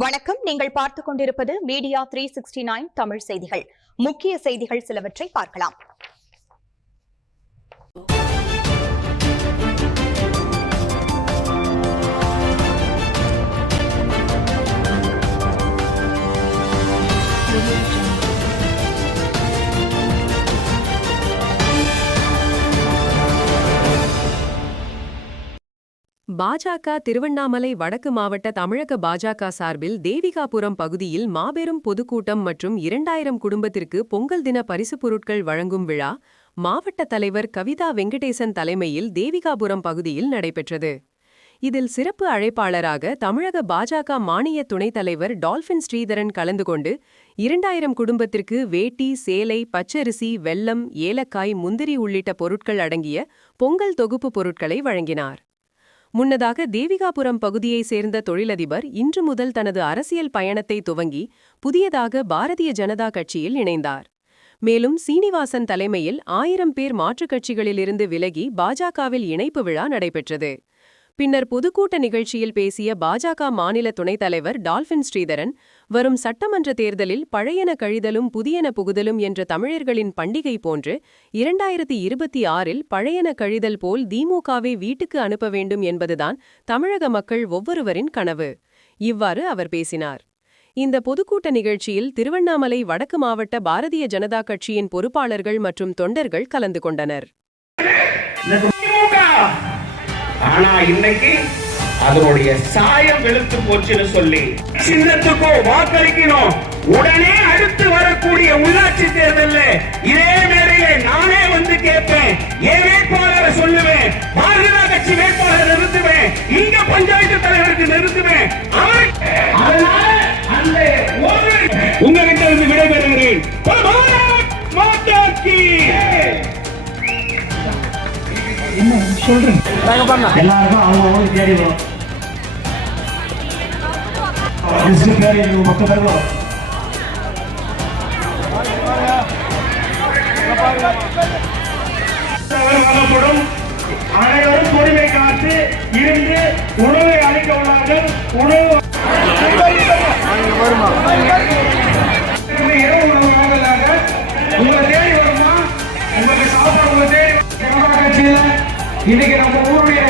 வணக்கம். நீங்கள் பார்த்துக் கொண்டிருப்பது மீடியா 369 தமிழ் செய்திகள். முக்கிய செய்திகள் சிலவற்றை பார்க்கலாம். பாஜக திருவண்ணாமலை வடக்கு மாவட்ட தமிழக பாஜக சார்பில் தேவிகாபுரம் பகுதியில் மாபெரும் பொதுக்கூட்டம் மற்றும் 2000 குடும்பத்திற்கு பொங்கல் தின பரிசுப் பொருட்கள் வழங்கும் விழா மாவட்ட தலைவர் கவிதா வெங்கடேசன் தலைமையில் தேவிகாபுரம் பகுதியில் நடைபெற்றது. இதில் சிறப்பு அழைப்பாளராக தமிழக பாஜக மாநில துணைத் தலைவர் டால்பின் ஸ்ரீதரன் கலந்து கொண்டு 2000 குடும்பத்திற்கு வேட்டி, சேலை, பச்சரிசி, வெல்லம், ஏலக்காய், முந்திரி உள்ளிட்ட பொருட்கள் அடங்கிய பொங்கல் தொகுப்பு பொருட்களை வழங்கினார். முன்னதாக தேவிகாபுரம் பகுதியைச் சேர்ந்த தொழிலதிபர் இன்று முதல் தனது அரசியல் பயணத்தை துவங்கி புதியதாக பாரதிய ஜனதா கட்சியில் இணைந்தார். மேலும் சீனிவாசன் தலைமையில் 1000 பேர் மாற்றுக் கட்சிகளிலிருந்து விலகி பாஜகவில் இணைப்பு விழா நடைபெற்றது. பின்னர் பொதுக்கூட்ட நிகழ்ச்சியில் பேசிய பாஜக மாநில துணைத் தலைவர் டால்பின் ஸ்ரீதரன், வரும் சட்டமன்ற தேர்தலில் பழையன கழிதலும் புதியன புகுதலும் என்ற தமிழர்களின் பண்டிகை போன்று 2026இல் பழையன கழிதல் போல் திமுகவை வீட்டுக்கு அனுப்ப வேண்டும் என்பதுதான் தமிழக மக்கள் ஒவ்வொருவரின் கனவு. இவ்வாறு அவர் பேசினார். இந்த பொதுக்கூட்ட நிகழ்ச்சியில் திருவண்ணாமலை வடக்கு மாவட்ட பாரதிய ஜனதா கட்சியின் பொறுப்பாளர்கள் மற்றும் தொண்டர்கள் கலந்து கொண்டனர். ஆனா இன்னைக்கு அதனுடைய சாயம் வெளுத்து போச்சுன்னு சொல்லி சின்னத்துக்கோ வாக்களிக்கணும். உடனே அடுத்து வரக்கூடிய உள்ளாட்சி தேர்தலில் இதே மேடையிலே நானே வந்து கேட்பேன், என் வேட்பாளரை சொல்லுவேன், பாரதிய கட்சி வேட்பாளரை நிறுத்துவேன், இங்க பஞ்சாயத்து தலைவருக்கு நிறுத்துவேன். உங்ககிட்ட இருந்து விடைபெறுகிறேன். எல்லாருக்கும் அவங்க தேடி வரும். அனைவரும் பொறுமை காத்து இருந்து உணவை அளிக்க உள்ளார்கள். உணவு இரவு உணவு வாங்கலாங்க. உங்களை தேடி வருமா? உங்களுக்கு சாப்பாடு உங்களை தேடி கட்சியில் இன்னைக்கு நம்ம ஊருடைய